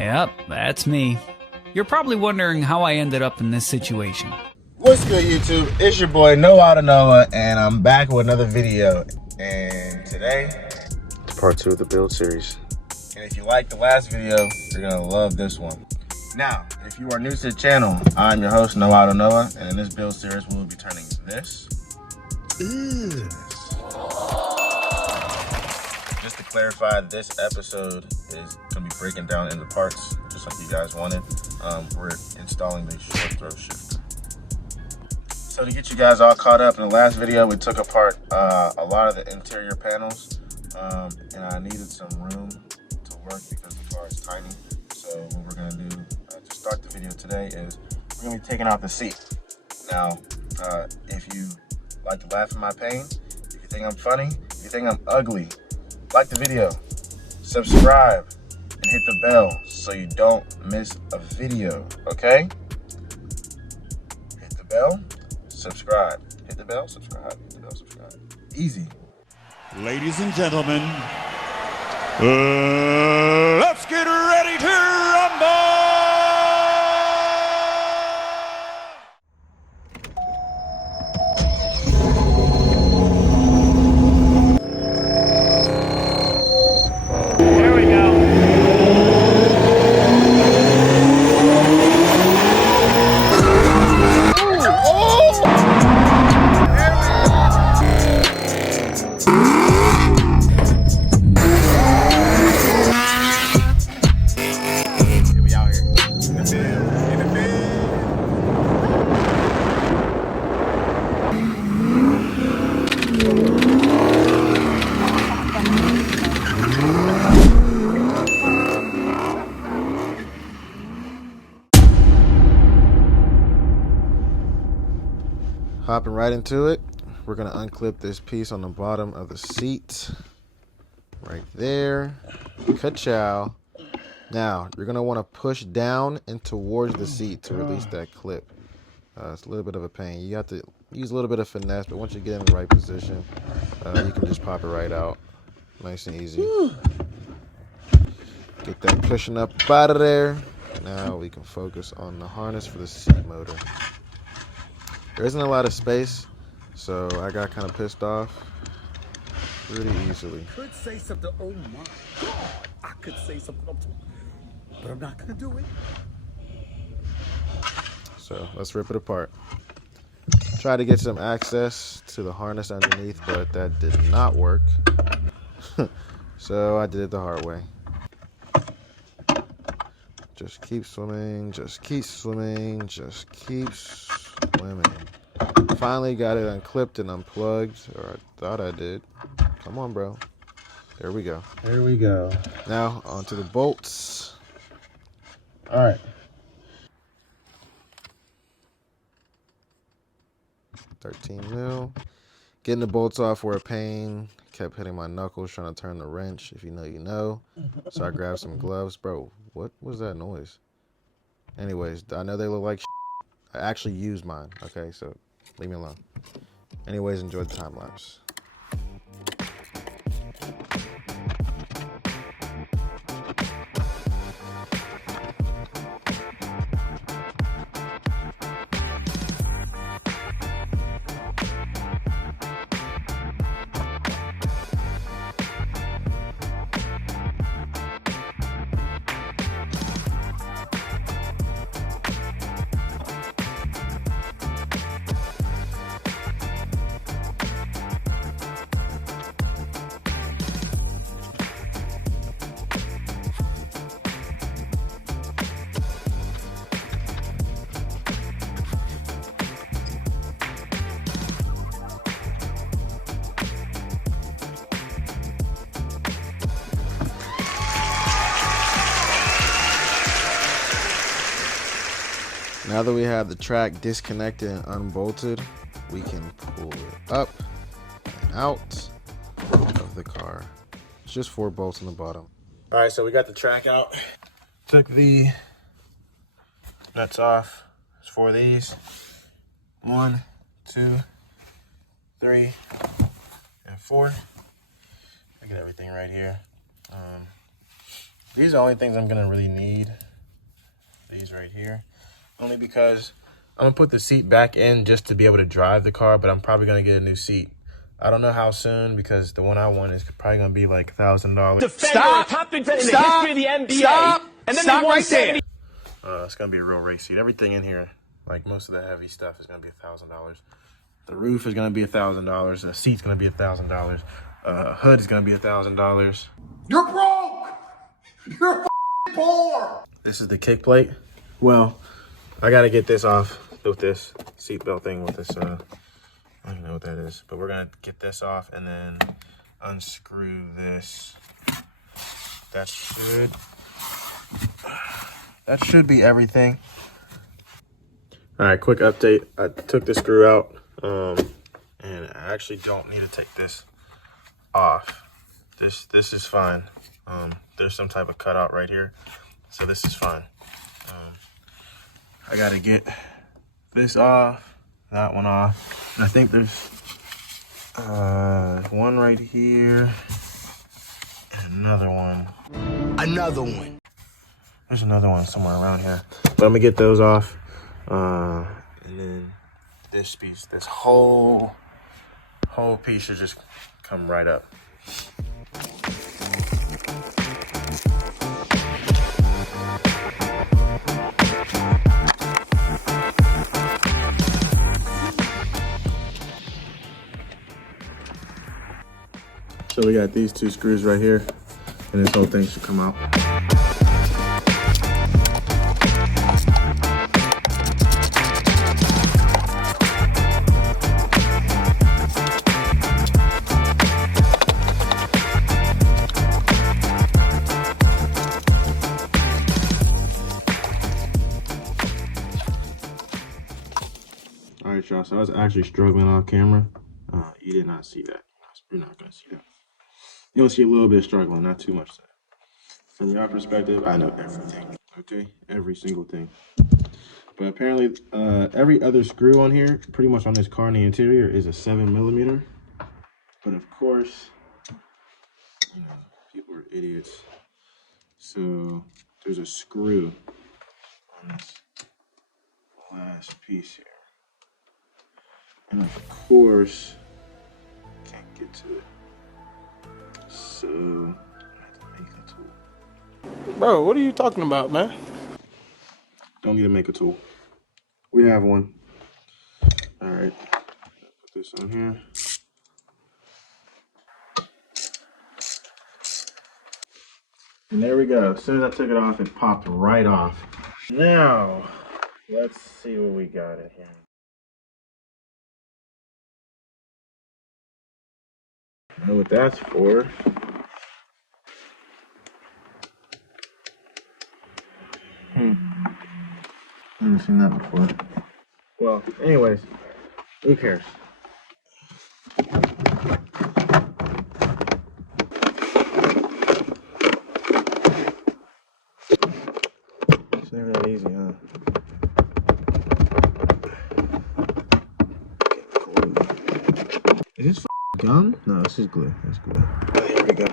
Yep, that's me. You're probably wondering how I ended up in this situation. What's good, YouTube? It's your boy Noah, and I'm back with another video. And today, it's part 2 of the build series. And if you liked the last video, you're gonna love this one. Now, if you are new to the channel, I'm your host Noah, and in this build series, we will be turning this. Just to clarify, this episode is gonna be breaking down into parts, just like you guys wanted. We're installing the short throw shifter. So to get you guys all caught up, in the last video, we took apart a lot of the interior panels, and I needed some room to work because the car is tiny. So what we're gonna do to start the video today is we're gonna be taking out the seat. Now, if you like to laugh at my pain, if you think I'm funny, if you think I'm ugly, like the video, subscribe, and hit the bell so you don't miss a video, okay? Hit the bell, subscribe. Hit the bell, subscribe. Hit the bell, subscribe. Easy. Ladies and gentlemen, let's get ready to rumble! Hopping right into it, we're gonna unclip this piece on the bottom of the seat, right there. Ka-chow. Now, you're gonna wanna push down and towards the seat to release that clip. It's a little bit of a pain. You have to use a little bit of finesse, but once you get in the right position, you can just pop it right out. Nice and easy. Get that cushion up out of there. Now we can focus on the harness for the seat motor. There isn't a lot of space, so I got kind of pissed off pretty easily. Could say something. Oh my God! I could say something, but I'm not gonna do it. So let's rip it apart. Try to get some access to the harness underneath, but that did not work. So I did it the hard way. Just keep swimming, just keep swimming, just keep swimming. Finally got it unclipped and unplugged, or I thought I did. Come on, bro. There we go. There we go. Now onto the bolts. All right. 13 mil. Getting the bolts off were a pain. Kept hitting my knuckles trying to turn the wrench. If you know, you know. So I grabbed some gloves. Bro, what was that noise? Anyways, I know they look like I actually used mine. Okay, so leave me alone. Anyways, enjoy the time lapse. Now that we have the track disconnected and unbolted, we can pull it up and out of the car. It's just 4 bolts on the bottom. All right, so we got the track out. Took the nuts off. It's 4 of these. 1, 2, 3, and 4. Look at everything right here. These are the only things I'm gonna really need. These right here. Only because I'm gonna put the seat back in just to be able to drive the car, but I'm probably gonna get a new seat. I don't know how soon because the one I want is probably gonna be like $1,000. Stop! Top defense in the history of the NBA. Stop! And then Stop they won right there. 70. It's gonna be a real race seat. Everything in here, like most of the heavy stuff, is gonna be $1,000. The roof is gonna be $1,000. The seat's gonna be $1,000. Hood is gonna be $1,000. You're broke! You're poor! This is the kick plate. Well, I gotta get this off with this seatbelt thing with this, I don't know what that is, but we're gonna get this off and then unscrew this. That should be everything. All right, quick update. I took the screw out, and I actually don't need to take this off. This is fine. There's some type of cutout right here, so this is fine. I gotta get this off, that one off, and I think there's one right here, and another one. There's another one somewhere around here, but I'm gonna get those off, and then this piece, this whole piece should just come right up. So we got these two screws right here, and this whole thing should come out. All right, y'all, so I was actually struggling off camera. You did not see that. You're not gonna see that. You're gonna see a little bit of struggling, not too much. From your perspective, I know everything, okay? Every single thing. But apparently, every other screw on here, pretty much on this car in the interior, is a 7mm. But of course, you know, people are idiots. So there's a screw on this last piece here. And of course, can't get to it. So I have to make a tool. Bro, what are you talking about, man? Don't need to make a tool. We have one. All right, put this on here. And there we go. As soon as I took it off, it popped right off. Now, let's see what we got in here. I know what that's for. Never seen that before. Well, anyways, who cares? It's never that easy, huh? Is this gum? No, this is glue. That's glue. There we go.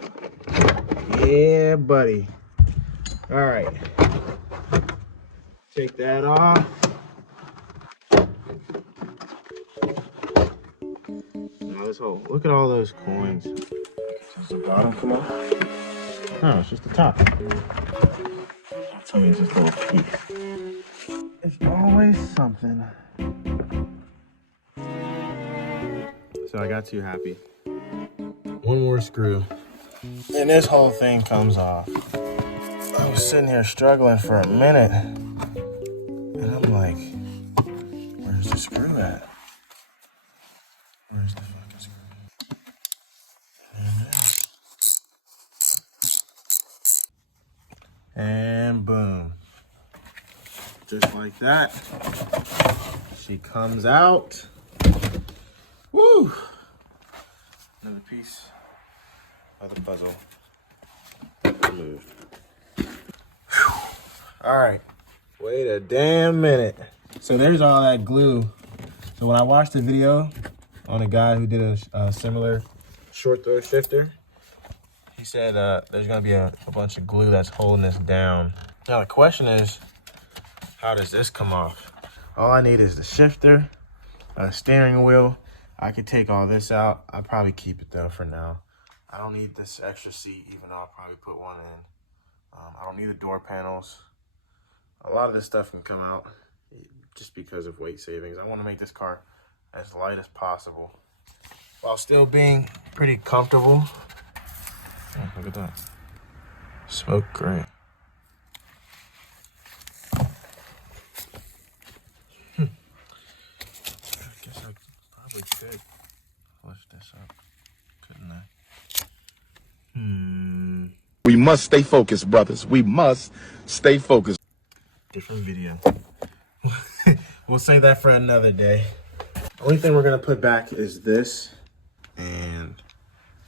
Yeah, buddy. All right. Take that off. Now this whole, look at all those coins. Does the bottom come off? No, it's just the top. Don't tell me it's just a little piece. It's always something. So I got too happy. One more screw. And this whole thing comes off. I was sitting here struggling for a minute. And I'm like, where's the screw at? Where's the fucking screw? There it is. And boom. Just like that. She comes out. Woo! Another piece of the puzzle removed. All right. Wait a damn minute. So there's all that glue. So when I watched the video on a guy who did a similar short throw shifter, he said there's gonna be a bunch of glue that's holding this down. Now the question is, how does this come off? All I need is the shifter, a steering wheel. I could take all this out. I'll probably keep it though for now. I don't need this extra seat, even though I'll probably put one in. I don't need the door panels. A lot of this stuff can come out just because of weight savings. I want to make this car as light as possible while still being pretty comfortable. Oh, look at that. Smoke gray. I guess I probably could lift this up, couldn't I? We must stay focused, brothers. We must stay focused. Different video. We'll save that for another day. Only thing we're gonna put back is this, and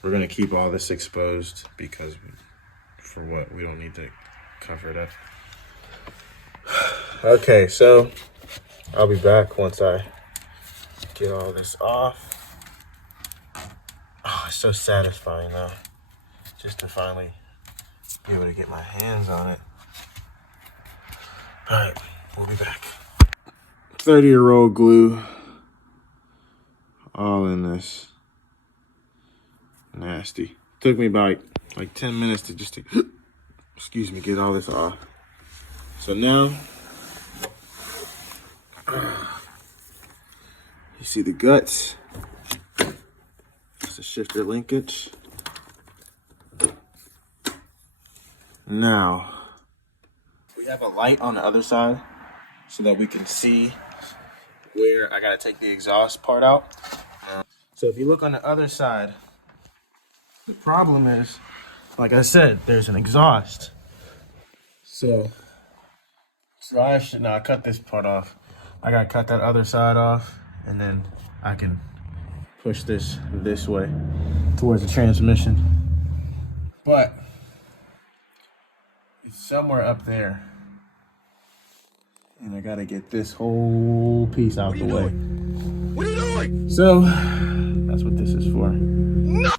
we're gonna keep all this exposed because for what? We don't need to cover it up. Okay, so I'll be back once I get all this off. Oh, it's so satisfying though, just to finally be able to get my hands on it. All right, we'll be back. 30-year-old glue all in this. Nasty. Took me about like 10 minutes to just excuse me, get all this off. So now you see the guts. That's the shifter linkage. Now we have a light on the other side so that we can see where I gotta take the exhaust part out. So if you look on the other side, the problem is, like I said, there's an exhaust. So I should not cut this part off. I gotta cut that other side off, and then I can push this way towards the transmission. But it's somewhere up there. And I gotta get this whole piece out the way. What are you doing? So that's what this is for. No!